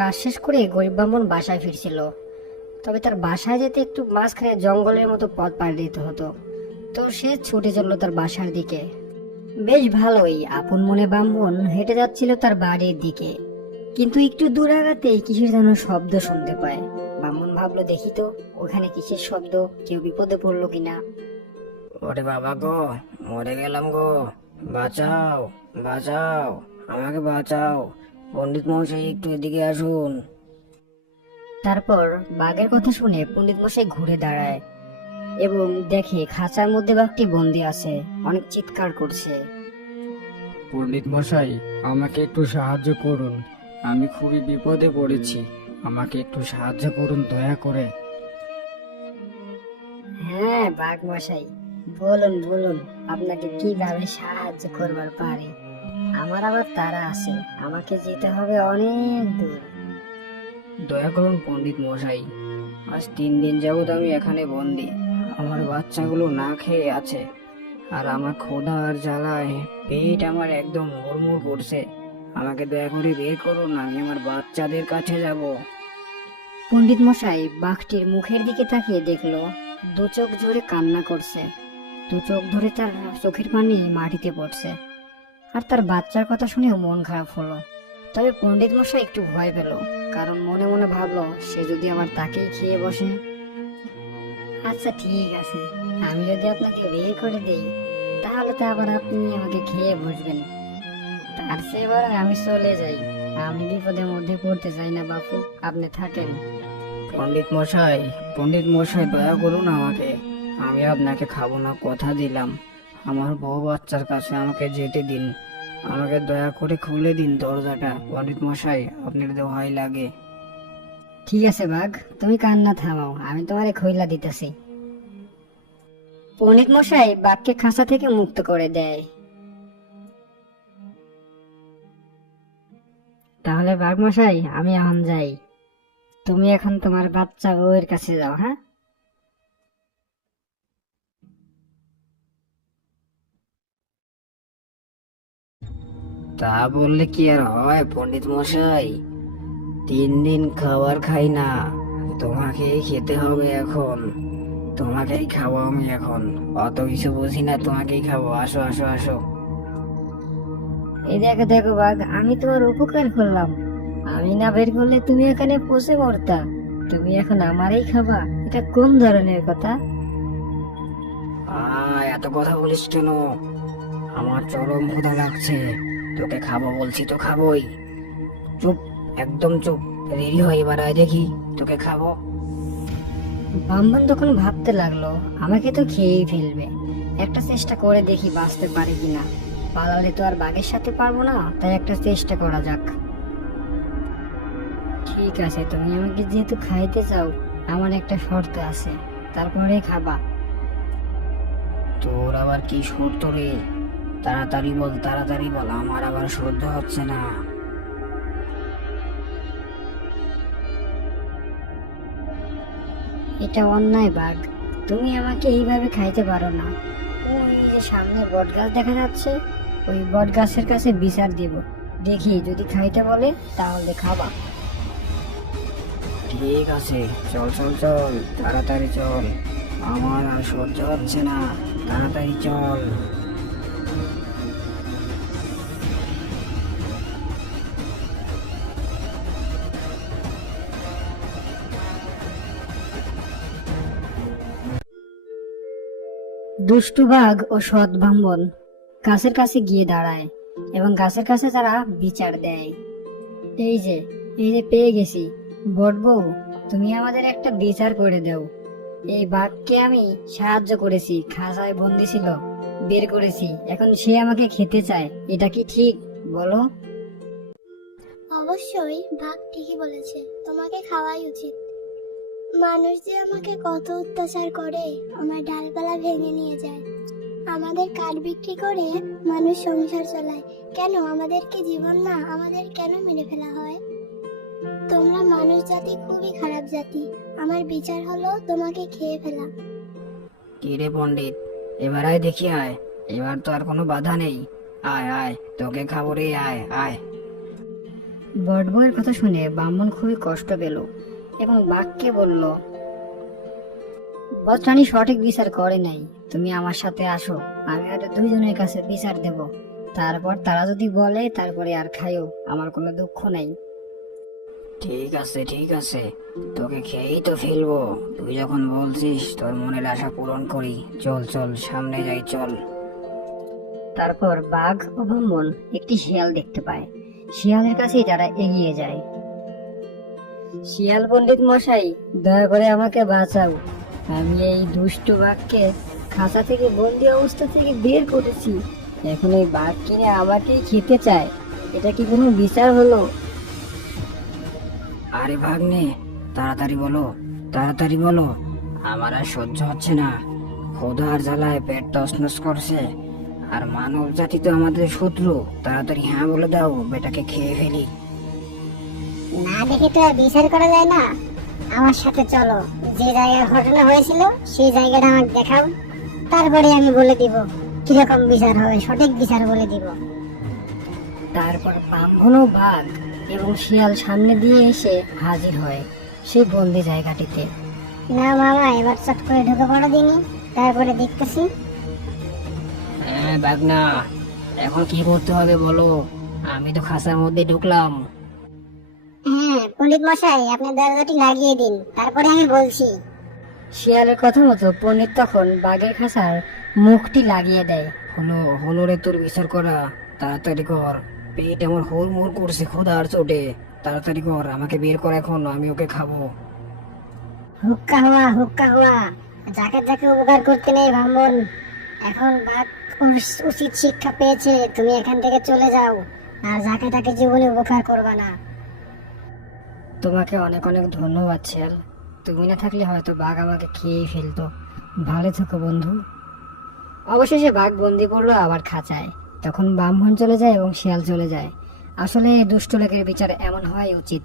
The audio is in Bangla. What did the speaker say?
কাজ শেষ করে গরিব ব্রাহ্মণ বাসায় ফিরছিল। তবে তার বাসায় যেতে একটু মাঝখানে জঙ্গলের মতো পথ পাড়ি দিতে হতো। তো সে ছুটে চলল তার বাসার দিকে। বেশ ভালোই আপন মনে ব্রাহ্মণ হেঁটে যাচ্ছিল তার বাড়ির দিকে, কিন্তু একটু দূর আগাতেই কিসের যেন শব্দ শুনতে পায়। ব্রাহ্মণ ভাবলো, দেখি তো ওখানে কিসের শব্দ, কেউ বিপদে পড়লো কিনা। ওরে বাবা গো, মরে গেলাম গো, বাঁচাও, বাঁচাও, আমাকে বাঁচাও, পণ্ডিত মশাই একটু এদিকে আসুন। তারপর বাঘের কথা শুনে পণ্ডিত মশাই ঘুরে দাঁড়ায় এবং দেখে খাঁচার মধ্যে বাঘটি বন্দি আছে, অনেক চিৎকার করছে। পণ্ডিত মশাই, আমাকে একটু সাহায্য করুন, আমি খুবই বিপদে পড়েছি, আমাকে একটু সাহায্য করুন দয়া করে। হ্যাঁ বাঘ মশাই, বলুন বলুন, আপনাকে কিভাবে সাহায্য করবার পারি। আমার আবার তাড়া আছে, আমাকে যেতে হবে অনেক দূর। দয়া করুন পণ্ডিত মশাই, আজ 3 দিন যাবত আমি এখানে বন্দি। আমার বাচ্চাগুলো না খেয়ে আছে, আর আমার ক্ষুধা আর জ্বালায় পেট আমার একদম হুড়মুড় করছে। আমাকে দয়া করে বের করুন, আমি আমার বাচ্চাদের কাছে যাব। পণ্ডিত মশাই বাঘটির মুখের দিকে তাকিয়ে দেখলো দু চোখ জুড়ে কান্না করছে। দু চোখ ধরে তার চোখের পানি মাটিতে পড়ছে। আর তার বাচ্চার কথা শুনেও মন খারাপ হলো। তবে পণ্ডিত মশাই একটু ভয় পেল, কারণ মনে মনে ভাবলো সে যদি আবার তাকেই খেয়ে বসে। আচ্ছা ঠিক আছে, আমি যদি আপনাকে বের করে দেই তাহলে তো আবার আপনি আমাকে খেয়ে বসবেন। তার চেয়ে বরং আমি চলে যাই, আমি বিপদের মধ্যে পড়তে চাই না বাপু, আপনি থাকেন। পণ্ডিত মশাই, পণ্ডিত মশাই দয়া করুন আমাকে, আমি আপনাকে খাবো না, কথা দিলাম। আমার বউ বাচ্চার কাছে আমাকে যেতে দিন, আমাকে দয়া করে খুলে দিন দরজাটা। পণ্ডিত মশাই, আপনার দোহাই লাগে। ঠিক আছে বাঘ, তুমি কান্না থামাও, আমি তোমারে খইলা দিতেছি। পণ্ডিত মশাই বাঘকে খাঁচা থেকে মুক্ত করে দেয়। তাহলে বাঘ মশাই আমি এখন যাই, তুমি এখন তোমার বাচ্চা বউয়ের কাছে যাও। হ্যাঁ, তা বললে কি আর হয় পণ্ডিত মশাই, 3 দিন খাবার খাই না, তোমাকেই খেতে হবে এখন, তোমাকেই খাবো আমি এখন, অত কিছু বুঝি না, তোমাকেই খাবো, আসো আসো আসো। এই দেখো দেখো বাঘ, আমি তোমার উপকার করলাম, আমি না বের করলে তুমি এখানে পচে মরতা, তুমি এখন আমারই খাবা, এটা কোন ধরনের কথা? এত কথা বলিস কেন? আমার চরম ক্ষুধা লাগছে, তোকে খাবো বলছি তো খাবোই। চুপ, একদম চুপ, রেডি হয়ে এবার আয় দেখি, তোকে খাবো। ব্রাহ্মণ তখন ভাবতে লাগলো, আমাকে তো খেয়েই ফেলবে, একটা চেষ্টা করে দেখি বাঁচতে পারি কিনা। পালালে তো আর বাঘের সাথে পারবো না, তাই একটা চেষ্টা করা যাক। ঠিক আছে, তুমি আমাকে যেহেতু খাইতে চাও, আমার একটা শর্ত আছে, তারপরে খাবা। তোর আবার কি শর্ত রে? তাড়াতাড়ি বল, তাড়াতাড়ি বল, আমার আবার সহ্য হচ্ছে না। এটা অন্যায় বাঘ, তুমি আমাকে এইভাবে খাইতে পারো না। ওই যে সামনে বট গাছ দেখা যাচ্ছে, ওই বট গাছের কাছে বিচার দিব, দেখি যদি খাইতে বলে তাহলে খাবা। ঠিক আছে, চল চল চল, তাড়াতাড়ি চল, আমার আর সহ্য হচ্ছে না, তাড়াতাড়ি চল। দুষ্টু বাঘ ও সৎ ব্রাহ্মণ গাছের কাছে গিয়ে দাঁড়ায় এবং গাছের কাছে তারা বিচার দেয়। এই যে এই যে পেয়ে গেছি, বট বউ, তুমি আমাদের একটা বিচার করে দাও। এই বাঘকে আমি সাহায্য করেছি, খাঁচায় বন্দি ছিল, বের করেছি, এখন সে আমাকে খেতে চায়, এটা কি ঠিক বলো? অবশ্যই বাঘ ঠিকই বলেছে, তোমাকে খাওয়াই উচিত। মানুষ যে আমাকে কত অত্যাচার করে, আমার ডালপালা ভেঙে নিয়ে যায়, আমাদের কাঠ বিক্রি করে মানুষ সংসার চালায়, কেন আমাদেরকে জীবন না, আমাদের কেন মেরে ফেলা হয়? তোমরা মানুষ জাতি খুবই খারাপ জাতি, আমার বিচার হলো তোমাকে খেয়ে ফেলা। কি রে পণ্ডিত, এবার আয় দেখি, আয়, এবার তো আর কোনো বাধা নেই, আয় আয়, তোকে খাবো রে, আয় আয়। বটবউয়ের কথা শুনে ব্রাহ্মণ খুবই কষ্ট পেল এবং বাঘকে বলল, বজ্রাণী সঠিক বিচার করে নাই, তুমি আমার সাথে আসো, আমি আর দুইজনের কাছে বিচার দেব, তারপর তারা যদি বলে তারপরে আর খাইও, আমার কোনো দুঃখ নাই। ঠিক আছে, তোকে খেয়েই তো ফেলবো। তুই যখন বলছিস তোর মনের আশা পূরণ করি। চল চল, সামনে যাই, চল। তারপর বাঘ ও ব্রাহ্মণ একটি শিয়াল দেখতে পায়। শিয়ালের কাছেই তারা এগিয়ে যায়। শিয়াল পণ্ডিত মশাই, দয়া করে আমাকে বাঁচাও, আমি এই দুষ্টু বাঘকে খাঁচা থেকে বন্দি অবস্থা থেকে বের করেছি, এখন এই বাঘ কিনে আমাকেই খেতে চায়, এটা কি কোনো বিচার হলো? আরে ভাগ্নে, তাড়াতাড়ি বলো, আমার আর সহ্য হচ্ছে না। ক্ষুধার জ্বালায় পেট তছনছ করছে, আর মানব জাতি তো আমাদের শত্রু। তাড়াতাড়ি হ্যাঁ বলে দাও, বেটাকে খেয়ে ফেলি। না দেখে তো আর বিচার করা যায় না। আমার সাথে চলো, যে জায়গায় ঘটনা হয়েছিল সেই জায়গাটা আমাকে দেখাও, তারপরে আমি বলে দিব কিরকম বিচার হবে, সঠিক বিচার বলে দিব। তারপর ব্রাহ্মণ ও বাঘ এবং শিয়াল সামনে দিয়ে এসে হাজির হয় সেই বন্দি জায়গাটিতে। না মামা, এবার চট করে ঢুকে পড়ো দিনি, তারপরে দেখতেছি। হ্যাঁ বাগনা, এখন কি করতে হবে বলো? আমি তো খাঁচার মধ্যে ঢুকলাম। হ্যাঁ পণ্ডিত মশাই, আপনি দরজাটি লাগিয়ে দিন, তারপরে আমি বলছি। শিয়ালের কথা মতো পণ্ডিত তখন বাঘের খাঁচার মুখটি লাগিয়ে দেয়। হলো রে তোর বিচার করা, তাড়াতাড়ি কর। পেট আমার হুড়মুড় করছে ক্ষুধার চোটে। তাড়াতাড়ি কর, আমাকে বের কর এখন, আমি ওকে খাবো। হুক্কা হুয়া, যাকে যাকে উপকার করতে নেই ব্রাহ্মণ। এখন বাঘ ওর উচিত শিক্ষা পেয়েছে, তুমি এখান থেকে চলে যাও, আর যাকে তাকে জীবনে উপকার করবা না। তোমাকে অনেক অনেক ধন্যবাদ শিয়াল, তুমি না থাকলে হয়তো বাঘ আমাকে খেয়ে ফেলতো। ভালো থেকো বন্ধু। অবশেষে বাঘ বন্দি করলো আবার খাঁচায়। তখন ব্রাহ্মণ চলে যায় এবং শিয়াল চলে যায়। আসলে এই দুষ্ট লোকের বিচার এমন হওয়াই উচিত।